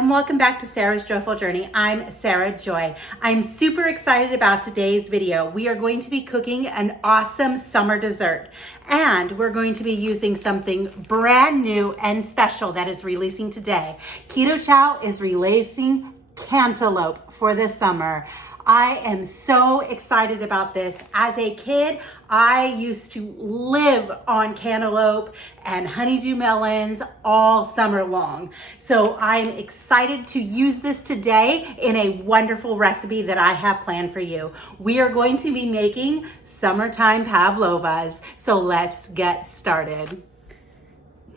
and welcome back to Sarah's Joyful Journey. I'm Sarah Joy. I'm super excited about today's video. We are going to be cooking an awesome summer dessert, and we're going to be using something brand new and special that is releasing today. Keto Chow is releasing Cantalope for the summer. I am so excited about this. As a kid, I used to live on cantaloupe and honeydew melons all summer long. So I'm excited to use this today in a wonderful recipe that I have planned for you. We are going to be making summertime pavlovas. So let's get started.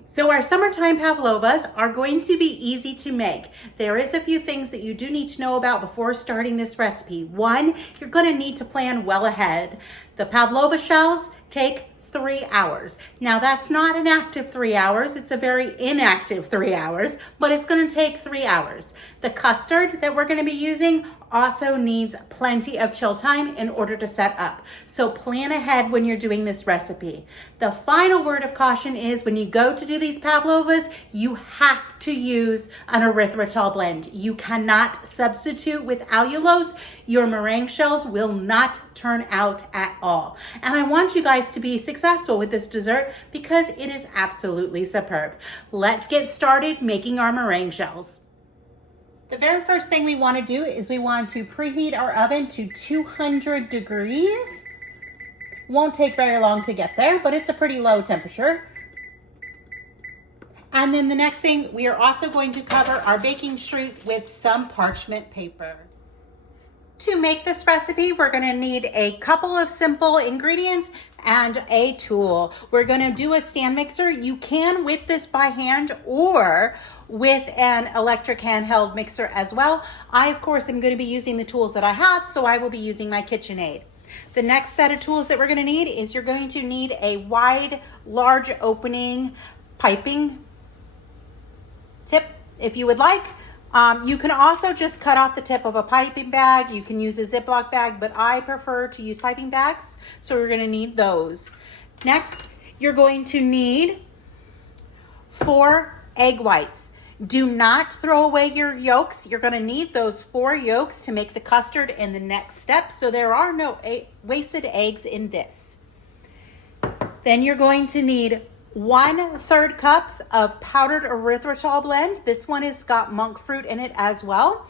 So our summertime pavlovas are going to be easy to make. There is a few things that you do need to know about before starting this recipe. One, you're going to need to plan well ahead. The pavlova shells take 3 hours. Now that's not an active 3 hours, it's a very inactive 3 hours, but it's going to take 3 hours. The custard that we're going to be using also needs plenty of chill time in order to set up. So plan ahead when you're doing this recipe. The final word of caution is when you go to do these pavlovas, you have to use an erythritol blend. You cannot substitute with allulose. Your meringue shells will not turn out at all. And I want you guys to be successful with this dessert because it is absolutely superb. Let's get started making our meringue shells. The very first thing we want to do is we want to preheat our oven to 200 degrees. Won't take very long to get there, but it's a pretty low temperature. And then the next thing, we are also going to cover our baking sheet with some parchment paper. To make this recipe, we're going to need a couple of simple ingredients and a tool. We're going to do a stand mixer. You can whip this by hand or with an electric handheld mixer as well. I, of course, am going to be using the tools that I have, so I will be using my KitchenAid. The next set of tools that we're going to need is you're going to need a wide, large opening piping tip if you would like. You can also just cut off the tip of a piping bag. You can use a Ziploc bag, but I prefer to use piping bags, so we're going to need those. Next, you're going to need 4 egg whites. Do not throw away your yolks. You're going to need those 4 yolks to make the custard in the next step, so there are no wasted eggs in this. Then you're going to need 1/3 cups of powdered erythritol blend. This one has got monk fruit in it as well.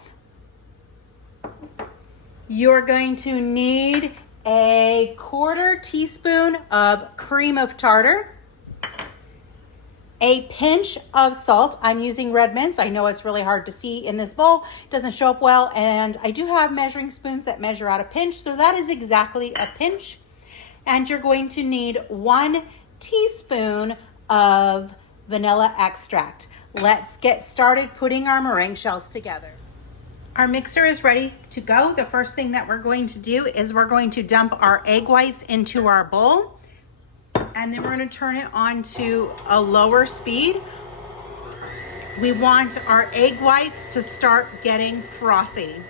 You're going to need a 1/4 teaspoon of cream of tartar, a pinch of salt. I'm using red mints. I know it's really hard to see in this bowl. It doesn't show up well, and I do have measuring spoons that measure out a pinch, so that is exactly a pinch. And you're going to need 1 teaspoon of vanilla extract. Let's get started putting our meringue shells together. Our mixer is ready to go. The first thing that we're going to do is we're going to dump our egg whites into our bowl, and then we're going to turn it on to a lower speed. We want our egg whites to start getting frothy.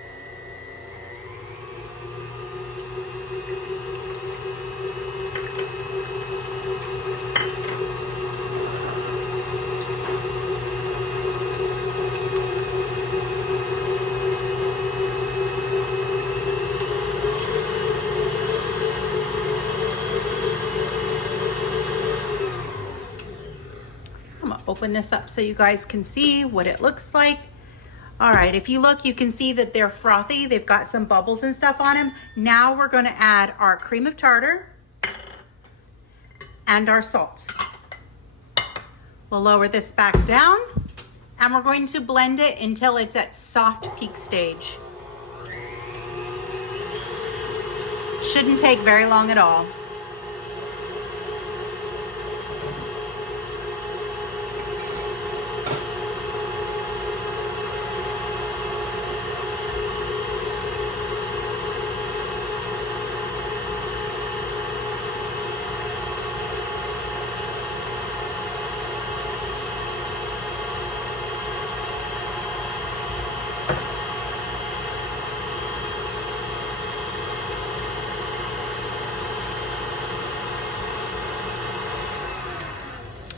Open this up so you guys can see what it looks like. All right, if you look, you can see that they're frothy. They've got some bubbles and stuff on them. Now we're going to add our cream of tartar and our salt. We'll lower this back down, and we're going to blend it until it's at soft peak stage. Shouldn't take very long at all.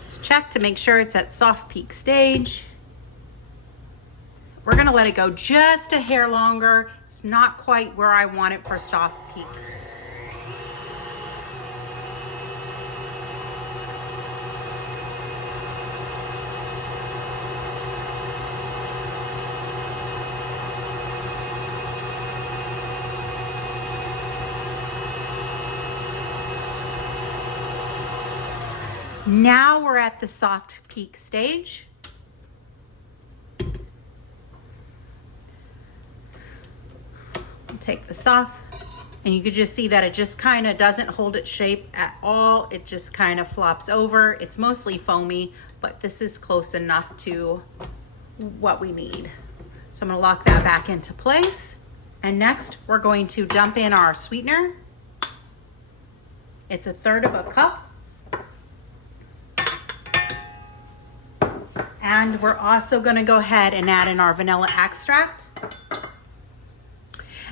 Let's check to make sure it's at soft peak stage. gonna let it go just a hair longer. It's not quite where I want it for soft peaks. Now we're at the soft peak stage. Take this off, and you could just see that it just kind of doesn't hold its shape at all. It just kind of flops over. It's mostly foamy, but this is close enough to what we need. So I'm gonna lock that back into place. And next we're going to dump in our sweetener. It's 1/3 cup. And we're also gonna go ahead and add in our vanilla extract.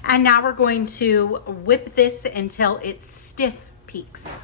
And now we're going to whip this until it's stiff peaks.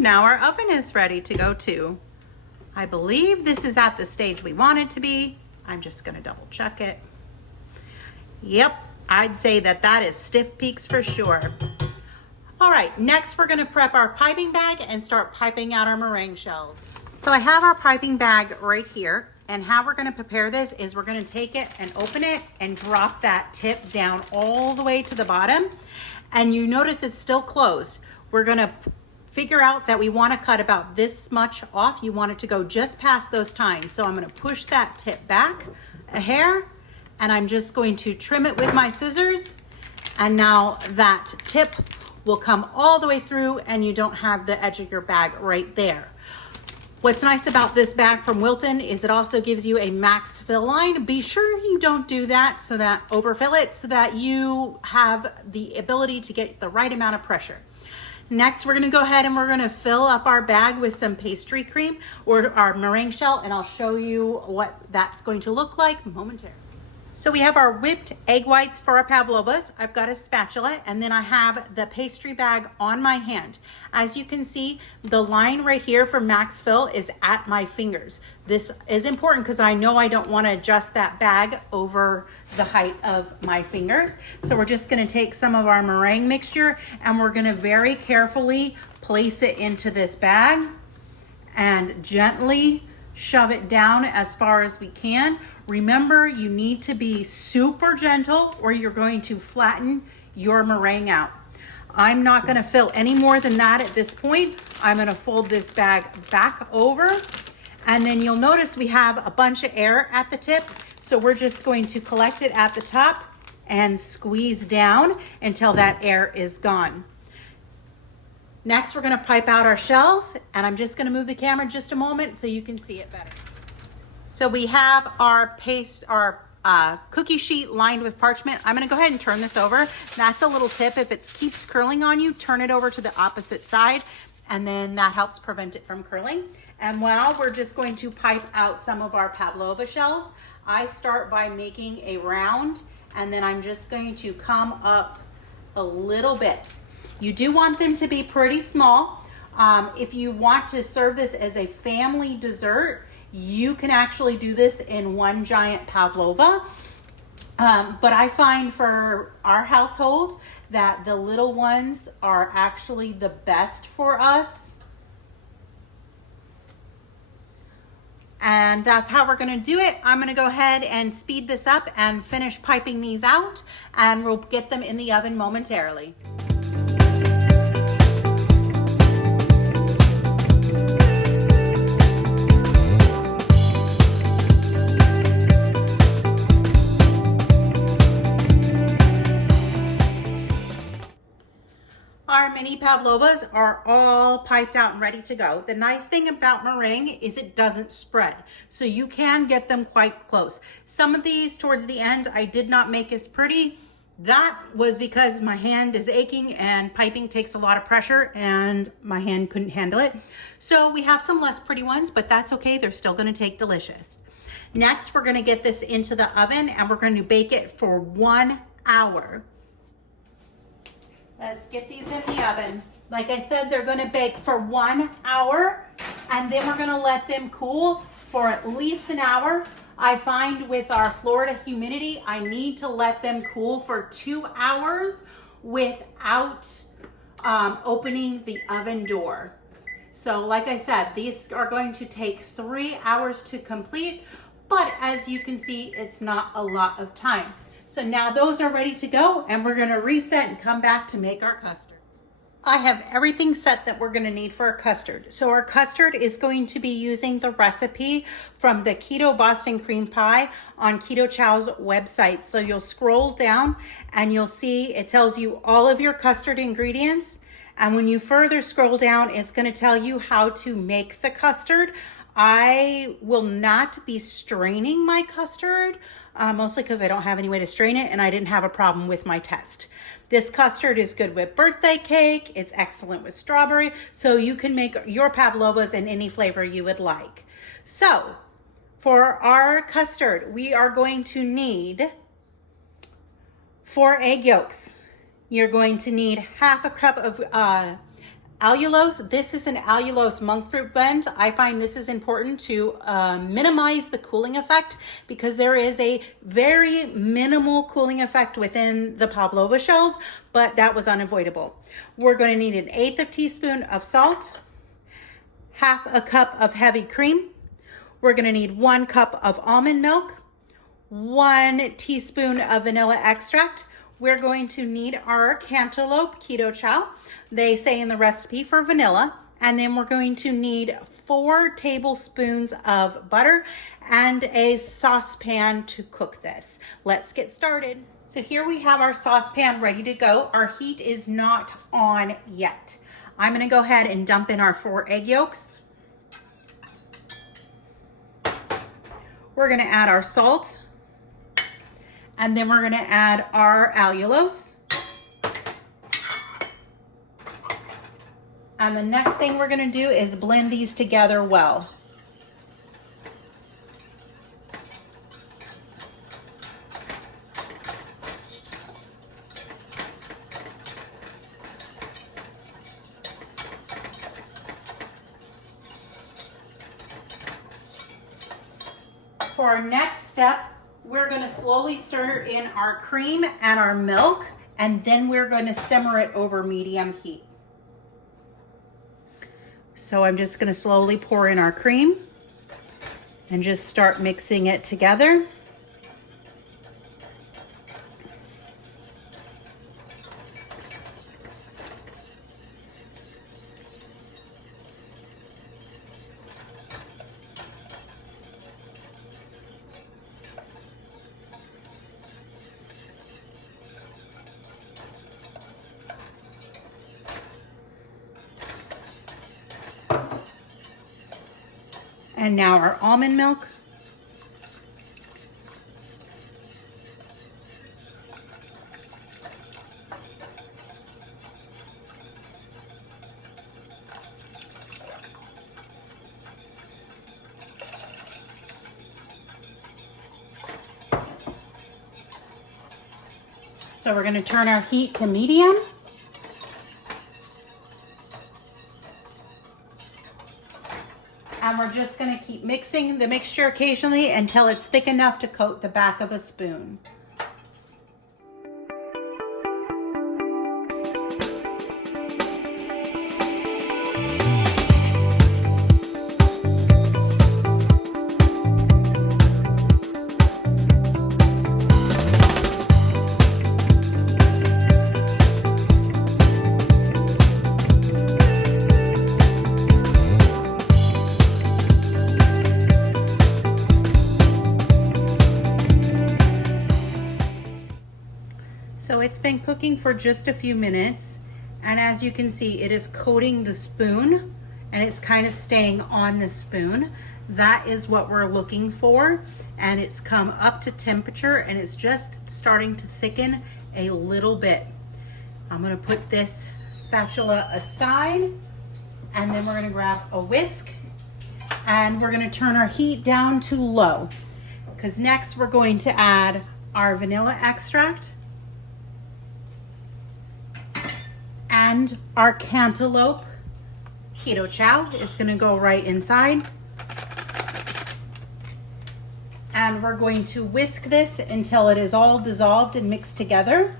Now our oven is ready to go too. I believe this is at the stage we want it to be. I'm just gonna double check it. Yep, I'd say that is stiff peaks for sure. All right, next we're gonna prep our piping bag and start piping out our meringue shells. So I have our piping bag right here, and how we're gonna prepare this is we're gonna take it and open it and drop that tip down all the way to the bottom. And you notice it's still closed. We're gonna figure out that we want to cut about this much off. You want it to go just past those tines. So I'm going to push that tip back a hair, and I'm just going to trim it with my scissors. And now that tip will come all the way through, and you don't have the edge of your bag right there. What's nice about this bag from Wilton is it also gives you a max fill line. Be sure you don't do that, so that overfill it, so that you have the ability to get the right amount of pressure. Next, we're gonna go ahead and we're gonna fill up our bag with some pastry cream or our meringue shell, and I'll show you what that's going to look like momentarily. So we have our whipped egg whites for our Pavlovas. I've got a spatula, and then I have the pastry bag on my hand. As you can see, the line right here for max fill is at my fingers. This is important because I know I don't want to adjust that bag over the height of my fingers. So we're just going to take some of our meringue mixture, and we're going to very carefully place it into this bag and gently shove it down as far as we can. Remember, you need to be super gentle or you're going to flatten your meringue out. I'm not going to fill any more than that at this point. I'm going to fold this bag back over, and then you'll notice we have a bunch of air at the tip. So we're just going to collect it at the top and squeeze down until that air is gone. Next, we're going to pipe out our shells, and I'm just going to move the camera just a moment so you can see it better. So we have our cookie sheet lined with parchment. I'm going to go ahead and turn this over. That's a little tip. If it keeps curling on you, turn it over to the opposite side, and then that helps prevent it from curling. And now we're just going to pipe out some of our Pavlova shells. I start by making a round, and then I'm just going to come up a little bit. You do want them to be pretty small. If you want to serve this as a family dessert, you can actually do this in one giant Pavlova. But I find for our household that the little ones are actually the best for us. And that's how we're gonna do it. I'm gonna go ahead and speed this up and finish piping these out, and we'll get them in the oven momentarily. Our mini pavlovas are all piped out and ready to go. The nice thing about meringue is it doesn't spread, so you can get them quite close. Some of these towards the end I did not make as pretty. That was because my hand is aching and piping takes a lot of pressure and my hand couldn't handle it. So we have some less pretty ones, but that's okay. They're still gonna take delicious. Next, we're gonna get this into the oven and we're gonna bake it for 1 hour. Let's get these in the oven. Like I said, they're gonna bake for 1 hour, and then we're gonna let them cool for at least an hour. I find with our Florida humidity, I need to let them cool for 2 hours without opening the oven door. So like I said, these are going to take 3 hours to complete, but as you can see, it's not a lot of time. So now those are ready to go, and we're gonna reset and come back to make our custard. I have everything set that we're gonna need for our custard. So our custard is going to be using the recipe from the Keto Boston Cream Pie on Keto Chow's website. So you'll scroll down and you'll see it tells you all of your custard ingredients. And when you further scroll down, it's gonna tell you how to make the custard. I will not be straining my custard, mostly because I don't have any way to strain it and I didn't have a problem with my test. This custard is good with birthday cake. It's excellent with strawberry. So you can make your pavlovas in any flavor you would like. So for our custard, we are going to need 4 egg yolks. You're going to need half a cup of allulose. This is an allulose monk fruit blend. I find this is important to minimize the cooling effect because there is a very minimal cooling effect within the pavlova shells, but that was unavoidable. We're going to need 1/8 teaspoon of salt, half a cup of heavy cream. We're going to need 1 cup of almond milk, 1 teaspoon of vanilla extract. We're going to need our Cantalope Keto Chow. They say in the recipe for vanilla. And then we're going to need 4 tablespoons of butter and a saucepan to cook this. Let's get started. So here we have our saucepan ready to go. Our heat is not on yet. I'm gonna go ahead and dump in our 4 egg yolks. We're gonna add our salt. And then we're gonna add our allulose. And the next thing we're gonna do is blend these together well. For our next step, we're gonna slowly stir in our cream and our milk, and then we're gonna simmer it over medium heat. So I'm just gonna slowly pour in our cream and just start mixing it together. And now our almond milk. So we're going to turn our heat to medium. And we're just going to keep mixing the mixture occasionally until it's thick enough to coat the back of a spoon. it's been cooking for just a few minutes, and as you can see, it is coating the spoon and it's kind of staying on the spoon. That is what we're looking for, and it's come up to temperature and it's just starting to thicken a little bit. I'm gonna put this spatula aside, and then we're gonna grab a whisk and we're gonna turn our heat down to low, because next we're going to add our vanilla extract and our Cantalope Keto Chow is gonna go right inside. And we're going to whisk this until it is all dissolved and mixed together.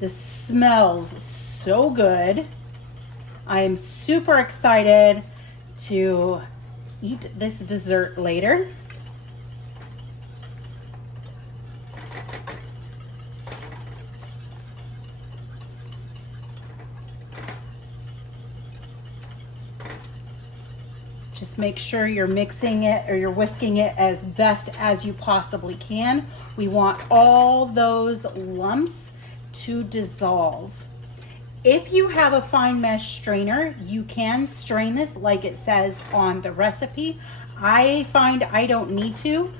This smells so good. I am super excited to eat this dessert later. Just make sure you're mixing it or you're whisking it as best as you possibly can. We want all those lumps to dissolve. If you have a fine mesh strainer, you can strain this like it says on the recipe. I find I don't need to,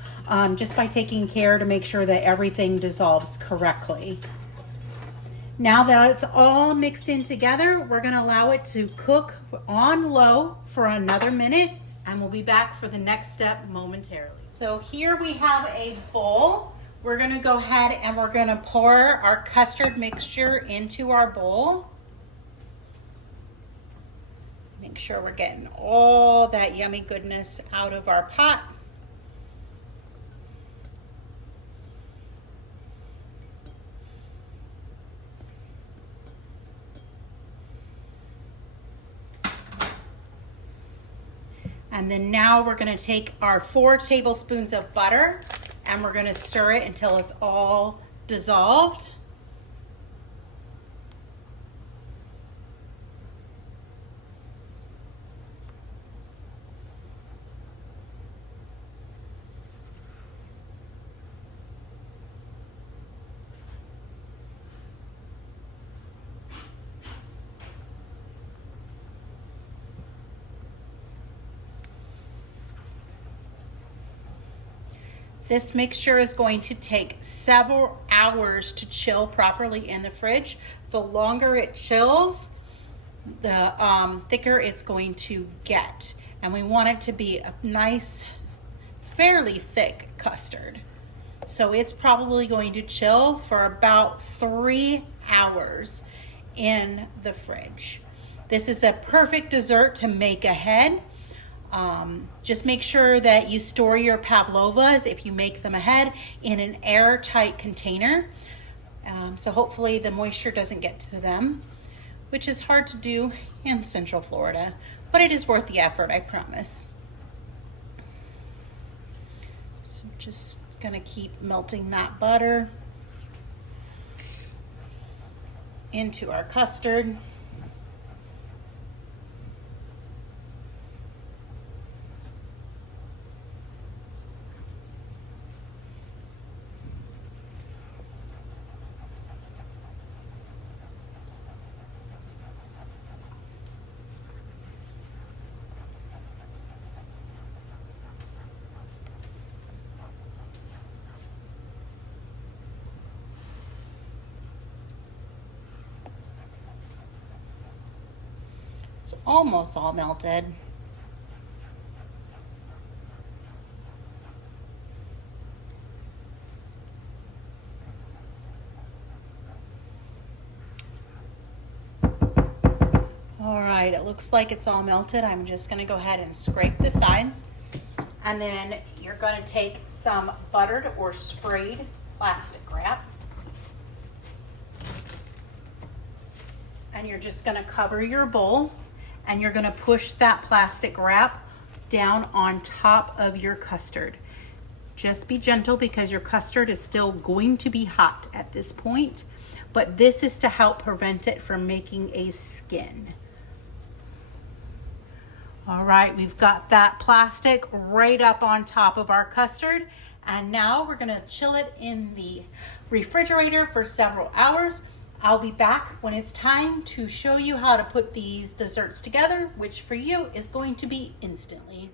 just by taking care to make sure that everything dissolves correctly. Now that it's all mixed in together, we're gonna allow it to cook on low for another minute, and we'll be back for the next step momentarily. So here we have a bowl. We're gonna go ahead and we're gonna pour our custard mixture into our bowl. Make sure we're getting all that yummy goodness out of our pot. And then now we're gonna take our 4 tablespoons of butter and we're gonna stir it until it's all dissolved. This mixture is going to take several hours to chill properly in the fridge. The longer it chills, the thicker it's going to get. And we want it to be a nice, fairly thick custard. So it's probably going to chill for about 3 hours in the fridge. This is a perfect dessert to make ahead. Just make sure that you store your Pavlovas, if you make them ahead, in an airtight container. So hopefully the moisture doesn't get to them, which is hard to do in Central Florida, but it is worth the effort, I promise. So just gonna keep melting that butter into our custard. It's almost all melted. All right, it looks like it's all melted. I'm just gonna go ahead and scrape the sides. And then you're gonna take some buttered or sprayed plastic wrap. And you're just gonna cover your bowl and you're gonna push that plastic wrap down on top of your custard. Just be gentle because your custard is still going to be hot at this point, but this is to help prevent it from making a skin. All right, we've got that plastic right up on top of our custard, And now we're gonna chill it in the refrigerator for several hours. I'll be back when it's time to show you how to put these desserts together, which for you is going to be instantly.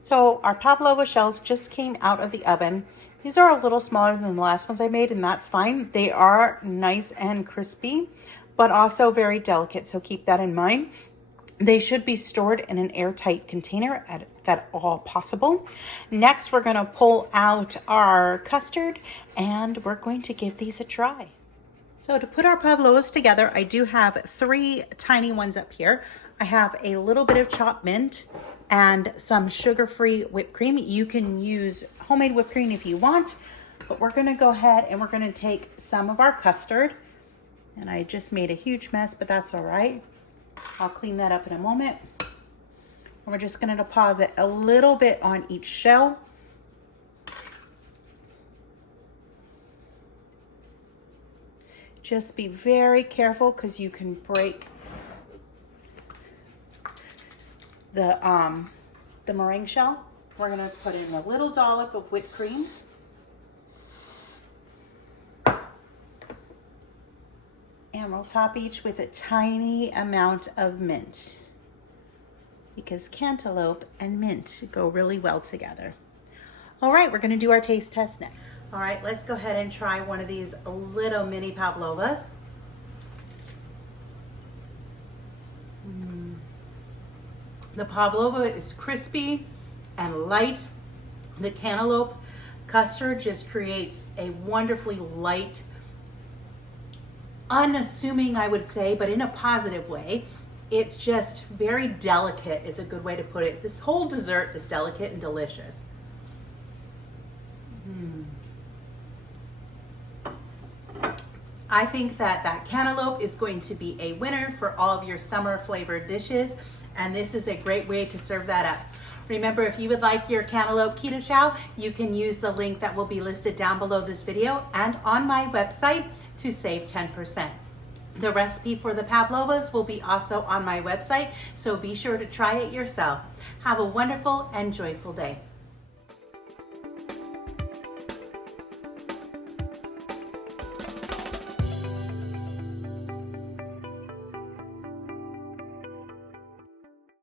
So our Pavlova shells just came out of the oven. These are a little smaller than the last ones I made, and that's fine. They are nice and crispy, but also very delicate, so keep that in mind. They should be stored in an airtight container at all possible. Next, we're gonna pull out our custard and we're going to give these a try. So to put our pavlovas together, I do have 3 tiny ones up here. I have a little bit of chopped mint and some sugar-free whipped cream. You can use homemade whipped cream if you want, but we're gonna go ahead and we're gonna take some of our custard, and I just made a huge mess, but that's all right. I'll clean that up in a moment. And we're just gonna deposit a little bit on each shell. Just be very careful because you can break the meringue shell. We're gonna put in a little dollop of whipped cream. And we'll top each with a tiny amount of mint because cantaloupe and mint go really well together. All right, we're gonna do our taste test next. All right, let's go ahead and try one of these little mini pavlovas. The pavlova is crispy and light. The cantaloupe custard just creates a wonderfully light, unassuming, I would say, but in a positive way. It's just very delicate is a good way to put it. This whole dessert is delicate and delicious. I think that cantaloupe is going to be a winner for all of your summer flavored dishes, and this is a great way to serve that up. Remember, if you would like your cantaloupe keto chow, you can use the link that will be listed down below this video and on my website to save 10%. The recipe for the pavlovas will be also on my website, so be sure to try it yourself. Have a wonderful and joyful day.